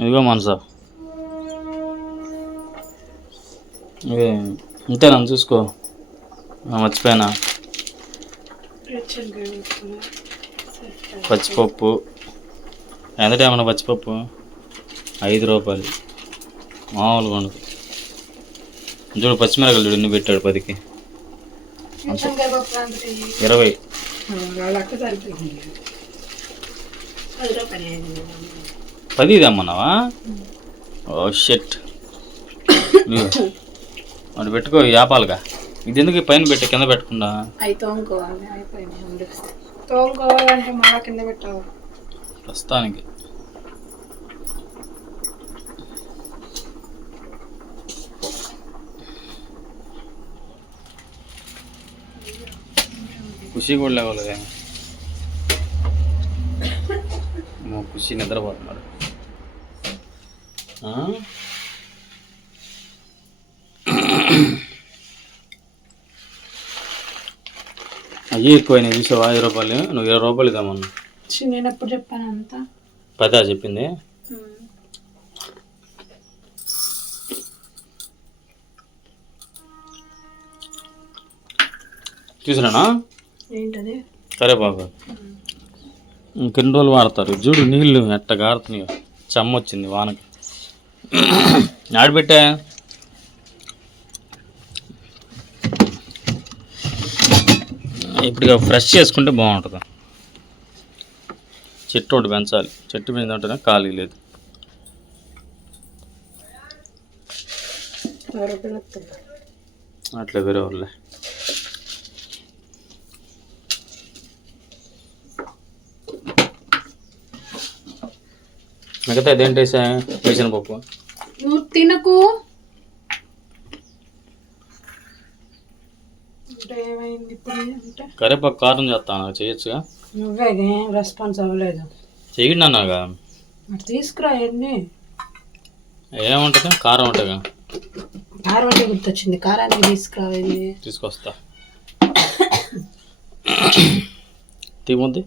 ఇదిగో మనసా. ఇవి ఇంతేనా చూసుకో. మర్చిపోయినా? పచ్చిపప్పు. ఎంత టైం పచ్చిపప్పు? ఐదు రూపాయలు. మామూలుగా ఉండదు. చూడు పచ్చిమిరకాయలు చూడు ఎన్ని పెట్టాడు పదికి. ఇరవై. సరిపోయింది. పది అమ్మన్నావా ఓ షెట్. అది పెట్టుకో యాపాలుగా ఇది ఎందుకు పైన పెట్టి కింద పెట్టకుండా? ప్రస్తుతానికి. ఖుషి కూడా లేవలేదే ఏమో ఖుషి నిద్రపోతున్నాడు? అయ్యి ఎక్కువైనాయి చూసావా? ఐదు రూపాయలు. నువ్వు ఇరవై రూపాయలు ఇద్దామన్నా నేను ఎప్పుడు చెప్పాను అంతా? పదా చెప్పింది? చూసినానా? ఏంటది? కరేపాకు ఇంకెన్ని రోజులు వాడతారు? చూడు నీళ్ళు ఎట్ట కారుతున్నాయో చెమ్మ వచ్చింది వానకి. ఆడబెట్టా ఇప్పుడు ఫ్రెష్ చేసుకుంటే బాగుంటుంది. చెట్టు ఒకటి పెంచాలి. చెట్టు మీద ఉంటేనే ఖాళీ లేదు అట్లా వేరే వాళ్ళే. మిగతా ఇదేంటి వేసా వేసిన పప్పు నువ్వు తినకు. అంటే ఏమైంది ఇప్పుడు అంటే? కరేపాకు కారం చేస్తాను చేయొచ్చుగా? నువ్వే ఏం రెస్పాన్స్ అవ్వలేదు. చేయండి అన్నాగా మరి తీసుకురా ఎన్ని ఏముంటుంది? కారం ఉంటుందిగా కారం అంటే గుర్తొచ్చింది. కారానికి తీసుకురావేంది తీసుకొస్తా. తీముంది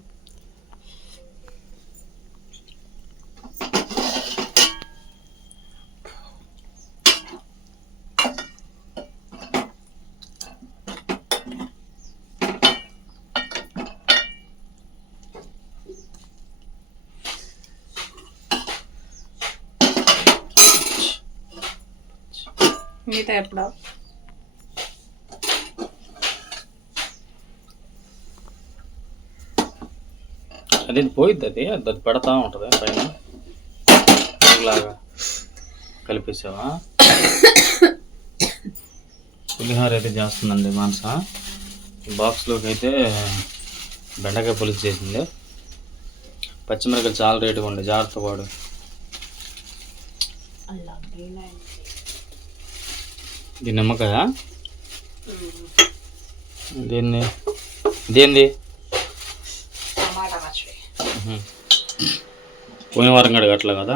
మిగతా ఎప్పుడు. అది పోయిద్ది అది అది పెడతా ఉంటుంది పైన. లాగా కలిపేసావా? పులిహోర అయితే చేస్తుందండి మానస బాక్స్లోకి అయితే బెండకాయ పులుసు చేసింది. పచ్చిమిరపకాయలు చాలా రేటుగా ఉండే జాగ్రత్త వాడు నిమ్మకాయ దీన్ని? టమాటా పచ్చడి ఉహు. పోయిన వారం గడిగ అట్లా కదా?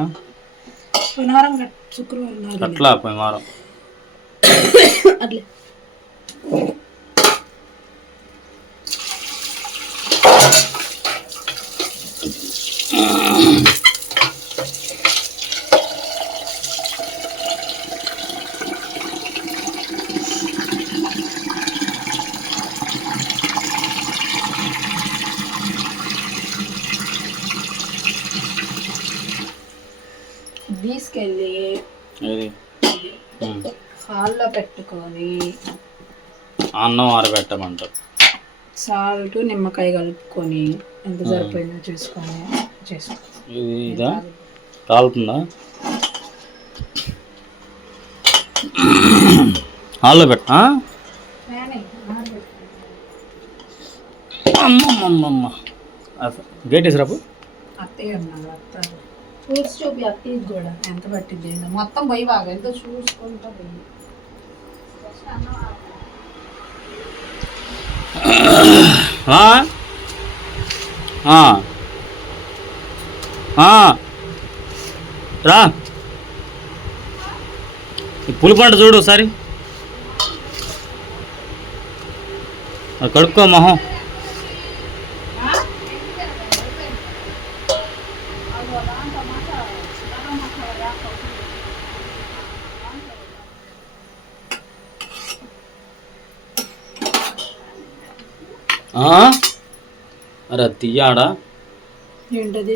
పునరం శుక్రవారం నాడు అట్లా పోయిన వారం. అట్లే. తీసుకెళ్ళి. హాల్లో పెట్టుకొని అన్నం ఆరబెట్టమంటారు. సాల్ట్ నిమ్మకాయ కలుపుకొని ఎంత సరిపోయిందో చూసుకొని చేసుకో. ఇది కాలుతుందా హాల్లో పెట్టా. అమ్మమ్మమ్మ. గేట్ వేసి రాపు అత్తయ్య అన్నారు అత్త చూసి చూపి అత్తయ్య కూడా. ఎంత పట్టింది ఏందో. మొత్తం పోయి బాగా. ఎంతో చూసుకుంటా పోయి. రా. పులిపంట చూడు ఒకసారి. కడుక్కో మొహం. అరే తీయాడా? ఏంటది?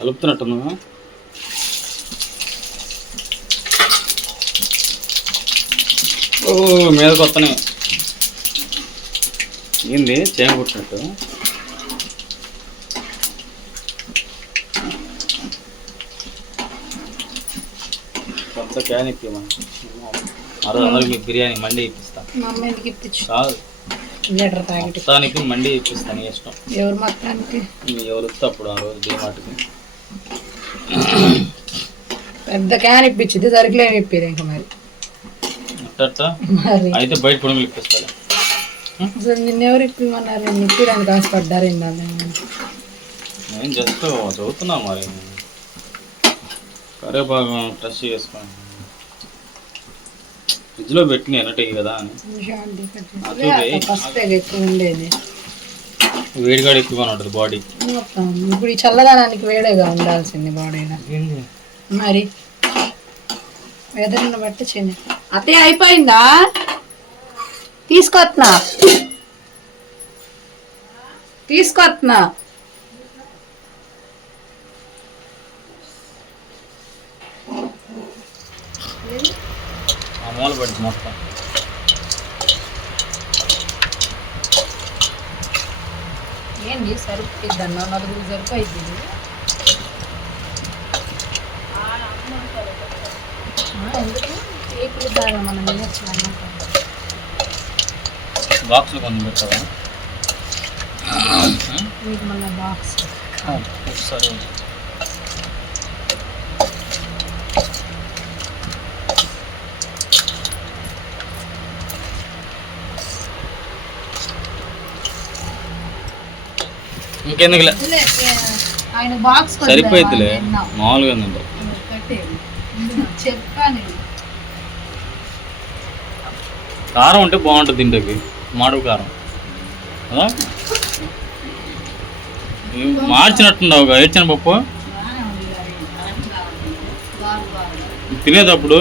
కలుపుతున్నట్టుందా ఓ మీద కొత్తనే ఏంది? చేమ కుట్టినట్టు. కొత్త క్యాన్ ఇప్పిమా ఆ రోజు అందరికి మీకు బిర్యానీ మండి ఇప్పిస్తా. కాదు. మొత్తానికి మండి ఇప్పిస్తా నీ ఇష్టం. ఎవరు మొత్తానికి? ఎవరు వస్తే అప్పుడు ఆ రోజు డీమార్ట్కి పెద్ద క్యాన్ ఇప్పించింది సరుకులు ఏమి ఇప్పారు ఇంకా మరి. అయితే బయట పొడుగులు ఇప్పిస్తాను అసలు నిన్నెవరు ఇప్పమన్నారు? నేను ఇప్పిడానికి ఆశపడ్డారు ఇందాక నేను జస్ట్ చదువుతున్నా మరి. కరేపాకు ఫ్రెష్ చేసుకొని ఫ్రిడ్జ్లో పెట్టి ఎన్నటికి కదా అని. ఫస్ట్ ఉండేది. వేడిగాడు ఎక్కువగా ఉంటుంది బాడీ ఇప్పుడు ఈ చల్లదనానికి వేడేగా ఉండాల్సింది బాడీలో మరి వెదర్ని బట్టి చిన్న అతే అయిపోయిందా? తీసుకొస్తున్నా తీసుకొస్తున్నా మొత్తం. ఏంటి సరిపోయిద్ది అన్న నలుగురు సరిపోయిద్ది ఎందుకు? ఏపులు దాగా మనం తినచ్చు అన్నాక బాక్స్లో కొంచెం పెట్టావా మీకు మన బాక్స్. సరే ఇంకెందుకులే ఆయన బాక్స్ సరిపోయిద్దిలే. మామూలుగా ఉందండి చెప్పాను. కారం ఉంటే బాగుంటుంది తింటకి. మాడుగు కారం. ఇవి మార్చినట్టుండవు ఏడ్చిన పప్పు? తినేటప్పుడు